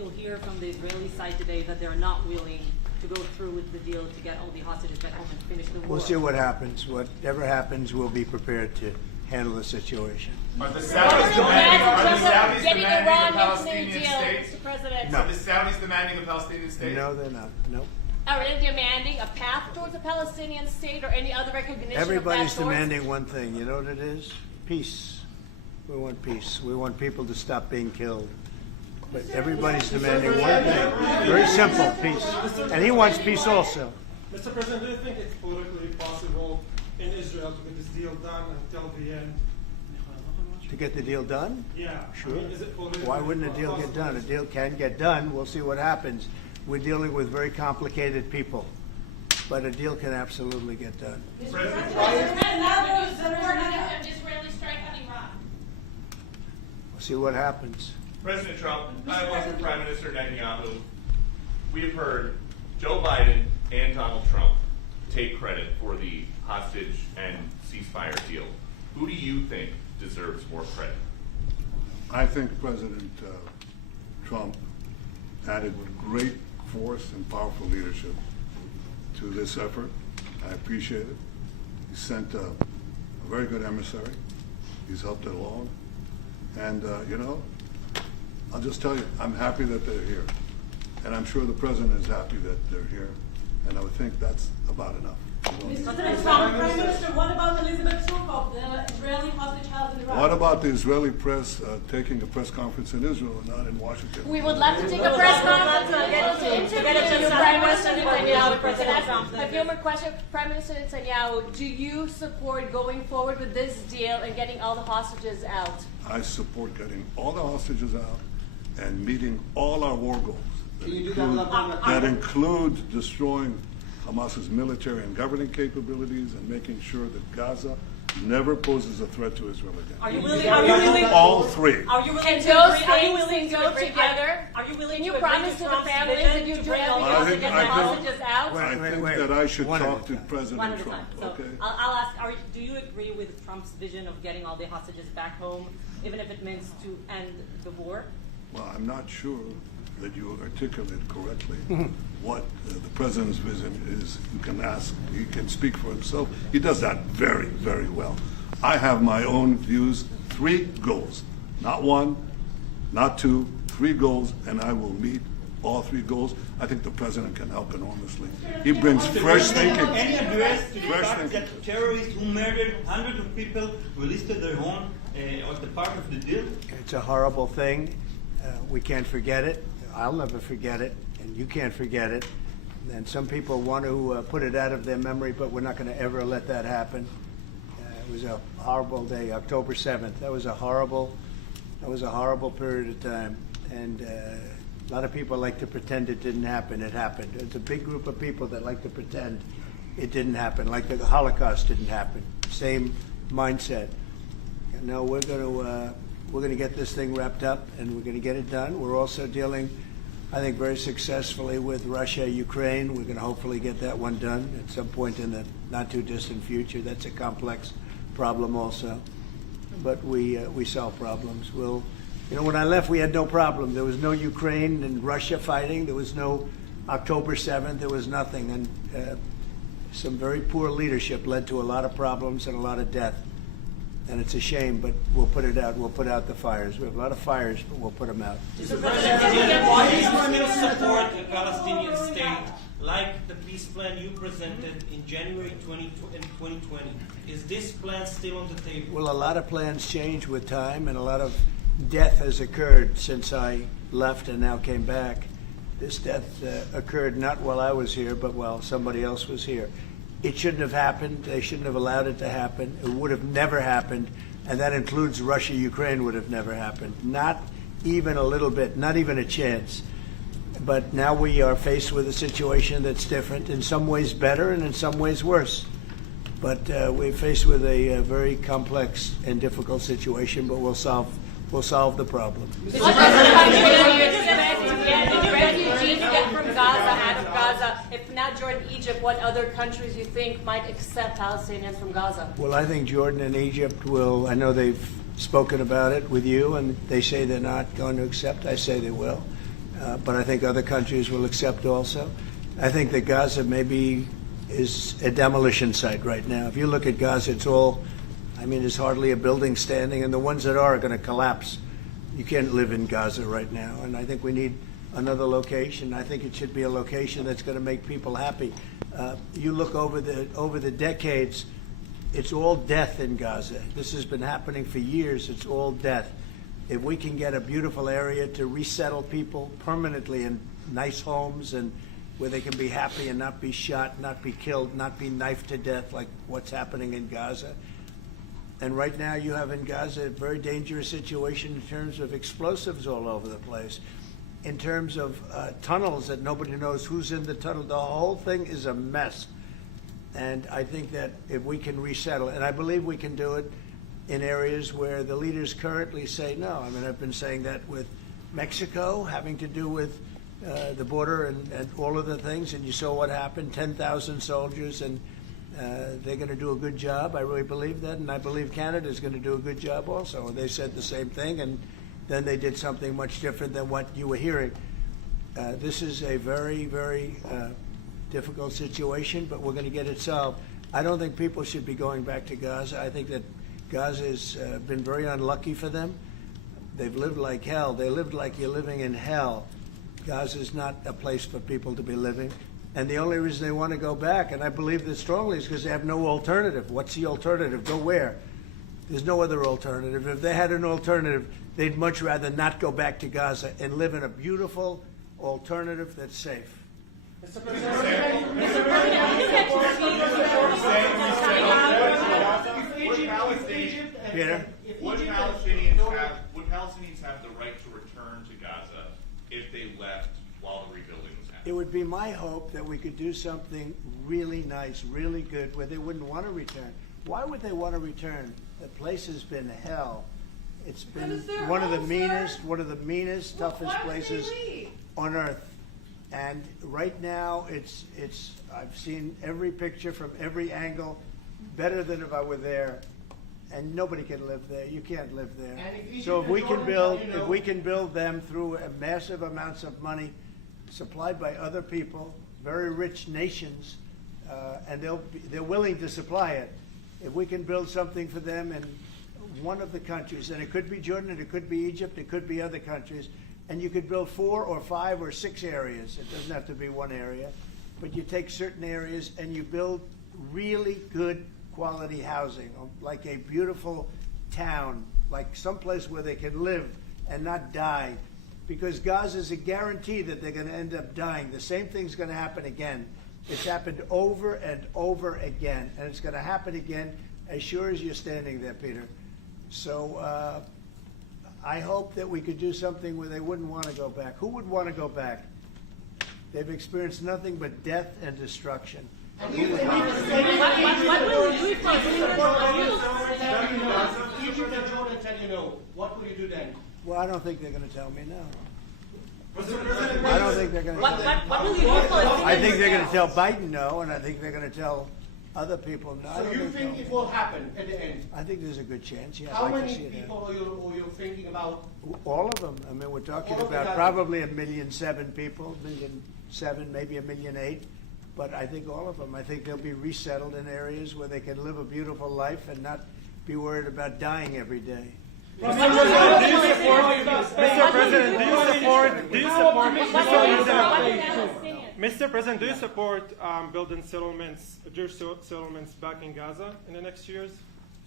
you'll hear from the Israeli side today that they're not willing to go through with the deal to get all the hostages back home and finish the war. We'll see what happens. Whatever happens, we'll be prepared to handle the situation. Are the Saudis demanding a Palestinian state? Mr. President. Are the Saudis demanding a Palestinian state? No, they're not. No. Are they demanding a path towards a Palestinian state or any other recognition Everybody's of that demanding one thing. You know what it is? Peace. We want peace. We want people to stop being killed. But everybody's demanding one thing. Very simple, peace. And he wants peace also. Mr. President, do you think it's politically possible in Israel to get this deal done until the end? To get the deal done? Yeah. Sure. I mean, is it politically Why wouldn't a deal get done? A deal can get done. We'll see what happens. We're dealing with very complicated people. But a deal can absolutely get done. Israeli strike on Iran. We'll see what happens. President Trump, I for Prime Minister Netanyahu. We have heard Joe Biden and Donald Trump take credit for the hostage and ceasefire deal. Who do you think deserves more credit? I think President Trump added great force and powerful leadership to this effort. I appreciate it. He sent a very good emissary. He's helped it along. And, you know, I'll just tell you, I'm happy that they're here. And I'm sure the President is happy that they're here. And I would think that's about enough. Mr. Prime Minister, what about Elizabeth Sukov, the Israeli hostage held in Iraq? What about the Israeli press taking a press conference in Israel and not in Washington? We would love to take a press conference to interview you, Prime Minister Netanyahu. A few more questions. Prime Minister Netanyahu, do you support going forward with this deal and getting all the hostages out? I support getting all the hostages out and meeting all our war goals that include destroying Hamas's military and governing capabilities and making sure that Gaza never poses a threat to Israel again. Are you willing? All three. Are you willing And to those agree? Are you willing things to go agree? together? Are you willing Can you to agree promise to the Trump's families vision that you to do bring all everything the else to get the hostages out? I think wait. that I should One at talk a to time. President One at a Trump. time. So Okay. I'll ask, do you agree with Trump's vision of getting all the hostages back home, even if it means to end the war? Well, I'm not sure that you articulate correctly what the President's vision is. You can ask, he can speak for himself. He does that very, very well. I have my own views, 3 goals, not 1, not 2, 3 goals, and I will meet all 3 goals. I think the President can help enormously. He brings fresh thinking. Any address to the Fresh fact thinking. that terrorists who murdered hundreds of people released their home as the part of the deal? It's a horrible thing. We can't forget it. I'll never forget it, and you can't forget it. And some people want to put it out of their memory, but we're not going to ever let that happen. It was a horrible day, October 7th. That was a horrible period of time. And a lot of people like to pretend it didn't happen. It happened. It's a big group of people that like to pretend it didn't happen, like the Holocaust didn't happen. Same mindset. No, we're going to get this thing wrapped up, and we're going to get it done. We're also dealing, I think, very successfully with Russia, Ukraine. We're going to hopefully get that one done at some point in the not too distant future. That's a complex problem also, but we solve problems. When I left, we had no problem. There was no Ukraine and Russia fighting. There was no October 7th. There was nothing, and some very poor leadership led to a lot of problems and a lot of death. And it's a shame, but we'll put it out. We'll put out the fires. We have a lot of fires, but we'll put them out. Why do you still support a Palestinian state like the peace plan you presented in January 2020? Is this plan still on the table? Well, a lot of plans change with time, and a lot of death has occurred since I left and now came back. This death occurred not while I was here, but while somebody else was here. It shouldn't have happened. They shouldn't have allowed it to happen. It would have never happened, and that includes Russia, Ukraine would have never happened. Not even a little bit, not even a chance. But now we are faced with a situation that's different, in some ways better and in some ways worse. But we're faced with a very complex and difficult situation, but we'll solve the problem. Refugees get from Gaza, out of Gaza. If not Jordan, Egypt, what other countries you think might accept Palestinians from Gaza? Well, I think Jordan and Egypt will. I know they've spoken about it with you, and they say they're not going to accept. I say they will. but I think other countries will accept also. I think that Gaza maybe is a demolition site right now. If you look at Gaza, it's all, I mean, there's hardly a building standing, and the ones that are going to collapse. You can't live in Gaza right now, and I think we need another location. I think it should be a location that's going to make people happy. You look over the decades, it's all death in Gaza. This has been happening for years. It's all death. If we can get a beautiful area to resettle people permanently in nice homes and where they can be happy and not be shot, not be killed, not be knifed to death like what's happening in Gaza. And right now you have in Gaza a very dangerous situation in terms of explosives all over the place, in terms of tunnels that nobody knows who's in the tunnel. The whole thing is a mess. And I think that if we can resettle, and I believe we can do it in areas where the leaders currently say no. I mean, I've been saying that with Mexico, having to do with the border and all of the things, and you saw what happened, 10,000 soldiers, and they're going to do a good job. I really believe that, and I believe Canada is going to do a good job also. They said the same thing, and then they did something much different than what you were hearing. This is a very, very difficult situation, but we're going to get it solved. I don't think people should be going back to Gaza. I think that Gaza has been very unlucky for them. They've lived like hell. They lived like you're living in hell. Gaza is not a place for people to be living. And the only reason they want to go back, and I believe this strongly, is because they have no alternative. What's the alternative? Go where? There's no other alternative. If they had an alternative, they'd much rather not go back to Gaza and live in a beautiful alternative that's safe. Mr. President, Peter? Would Palestinians have the right to return to Gaza if they left while the rebuilding was happening? It would be my hope that we could do something really nice, really good, where they wouldn't want to return. Why would they want to return? The place has been hell. It's been one of the meanest, toughest places on earth. And right now, I've seen every picture from every angle, better than if I were there. And nobody can live there. You can't live there. So if we can build them through massive amounts of money supplied by other people, very rich nations, and they're willing to supply it. If we can build something for them in one of the countries, and it could be Jordan, it could be Egypt, it could be other countries, and you could build 4 or 5 or 6 areas. It doesn't have to be one area, but you take certain areas and you build really good quality housing, like a beautiful town, like someplace where they can live and not die. Because Gaza is a guarantee that they're going to end up dying. The same thing's going to happen again. It's happened over and over again, and it's going to happen again as sure as you're standing there, Peter. So I hope that we could do something where they wouldn't want to go back. Who would want to go back? They've experienced nothing but death and destruction. What will you do for Egypt and Jordan tell you no, what will you do then? Well, I don't think they're going to tell me no. Mr. President, I don't think they're going to tell me no. What will you do for I think they're going to tell Biden no, and I think they're going to tell other people no. So you think it will happen at the end? I think there's a good chance, yeah. How I'd like to many see it people are you thinking about? happen. All of them. I mean, we're talking All of about them. probably 1,000,007 people, 1,000,007, maybe 1,000,008. But I think all of them. I think they'll be resettled in areas where they can live a beautiful life and not be worried about dying every day. Mr. President, do you support building settlements, Jewish settlements back in Gaza in the next years?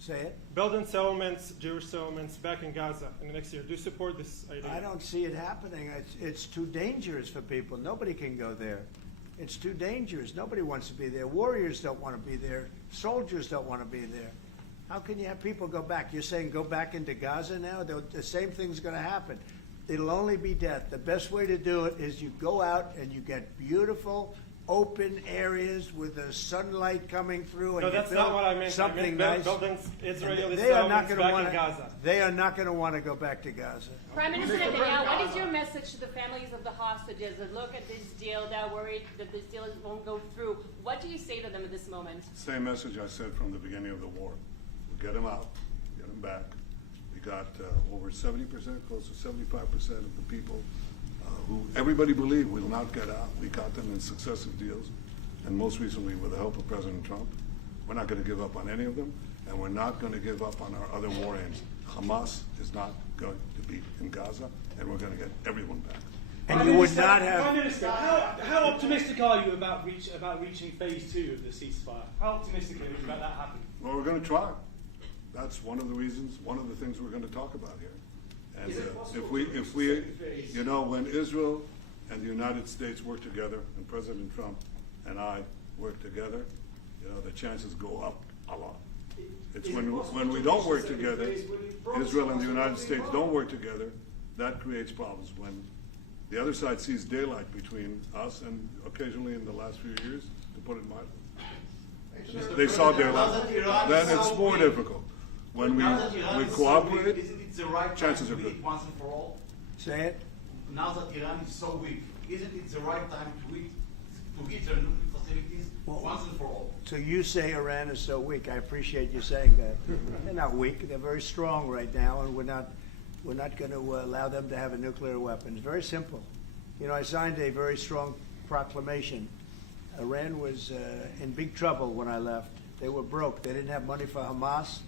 Say it. Building settlements, Jewish settlements back in Gaza in the next year. Do you support this idea? I don't see it happening. It's too dangerous for people. Nobody can go there. It's too dangerous. Nobody wants to be there. Warriors don't want to be there. Soldiers don't want to be there. How can you have people go back? You're saying go back into Gaza now? The same thing's going to happen. It'll only be death. The best way to do it is you go out and you get beautiful, open areas with the sunlight coming through. And No, that's not what I meant. Something I meant nice. building Israeli They are not settlements going to back want in Gaza. They are not going to want to go back to Gaza. Prime Minister Netanyahu, what is your message to the families of the hostages that look at this deal, that are worried that this deal won't go through? What do you say to them at this moment? Same message I said from the beginning of the war. We'll get them out, get them back. We got over 70%, close to 75% of the people who everybody believed will not get out. We got them in successive deals, and most recently with the help of President Trump. We're not going to give up on any of them, and we're not going to give up on our other war aims. Hamas is not going to be in Gaza, and we're going to get everyone back. And you would not Prime have, Minister, how optimistic are you about reaching phase 2 of the ceasefire? How optimistic are you about that happening? Well, we're going to try. That's one of the reasons, one of the things we're going to talk about here. And if we, you know, when Israel and the United States work together, and President Trump and I work together, you know, the chances go up a lot. It's when we don't work together, Israel and the United States don't work together, that creates problems. When the other side sees daylight between us, and occasionally in the last few years, to put it mildly, they saw daylight, then it's more difficult. When we cooperate, isn't it the right chances time are to good. eat once and for all? say it, Now that Iran is so weak, isn't it the right time to hit their nuclear facilities once and for all? so you say Iran is so weak. I appreciate you saying that. They're not weak. They're very strong right now, and we're not going to allow them to have a nuclear weapon. It's very simple. You know, I signed a very strong proclamation. Iran was in big trouble when I left. They were broke. They didn't have money for Hamas.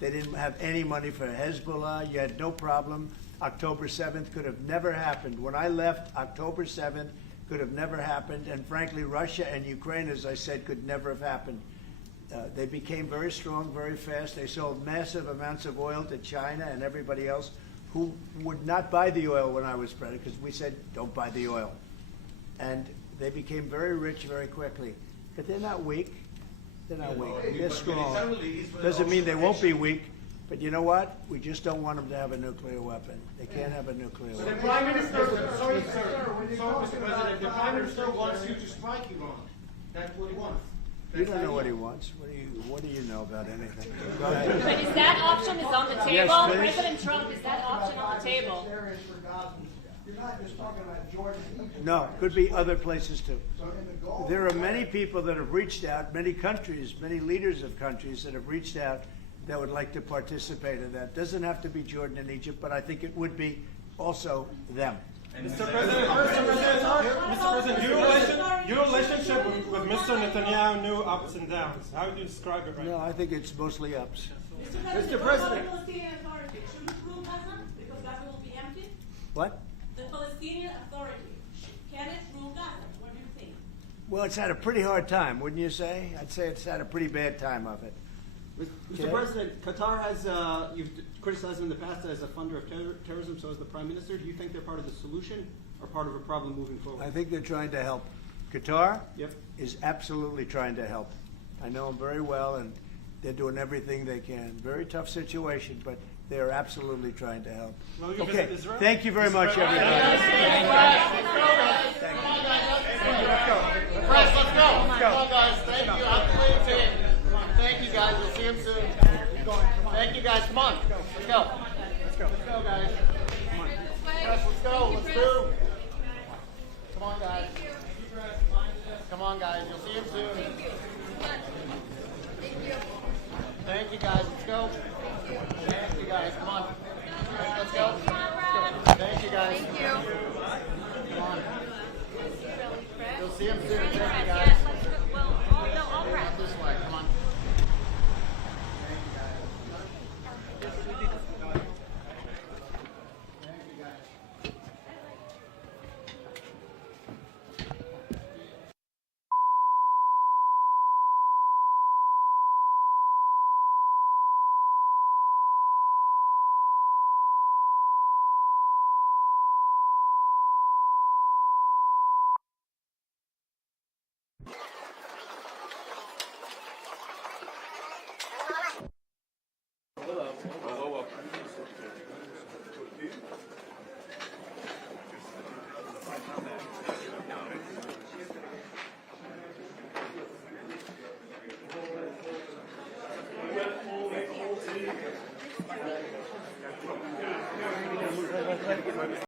They didn't have any money for Hezbollah. You had no problem. October 7th could have never happened. When I left, October 7th could have never happened. And frankly, Russia and Ukraine, as I said, could never have happened. They became very strong very fast. They sold massive amounts of oil to China and everybody else who would not buy the oil when I was president, because we said, don't buy the oil. And they became very rich very quickly. But they're not weak. They're not weak. They're strong. Doesn't mean they won't be weak. But you know what? We just don't want them to have a nuclear weapon. They can't have a nuclear The weapon. Prime Minister, sorry, Mr. President, the Prime Minister wants you to strike Iran. That's what he wants. You don't know what he wants. What do you know about anything? Go ahead. But is that option is on the table? Yes, please. President Trump, is that option on the table? You're not just talking about Jordan and Egypt. No, could be other places too. So in the Gulf, There are many people that have reached out, many countries, many leaders of countries that have reached out that would like to participate in that. Doesn't have to be Jordan and Egypt, but I think it would be also them. Mr. President, your relationship with Mr. Netanyahu knew ups and downs. How would you describe it right No, now? I think it's mostly ups. Mr. President. What about the Palestinian Authority? Should it rule Gaza? Because Gaza will be empty? What? The Palestinian Authority, can it rule Gaza? What do you think? Well, it's had a pretty hard time, wouldn't you say? I'd say it's had a pretty bad time of it. Mr. President, Qatar has, you've criticized them in the past as a funder of terrorism, so as the Prime Minister. Do you think they're part of the solution or part of a problem moving forward? I think they're trying to help. Qatar Yep. is absolutely trying to help. I know them very well, and they're doing everything they can. Very tough situation, but they're absolutely trying to help. Will you Okay, visit Israel? thank you very much, everybody. Press, let's go. Come on, guys. Thank you. I'm the lead team. Thank you, guys. We'll see you soon. Thank you, guys. Come on. Let's go. Let's go, guys. Come on. Press, let's go. Let's move. Come on, guys. Come on, guys. You'll see him soon. Thank you, guys. Let's go. Thank you, guys. Come on. Let's go. Thank you, guys. Thank you. Come on. You'll see him soon.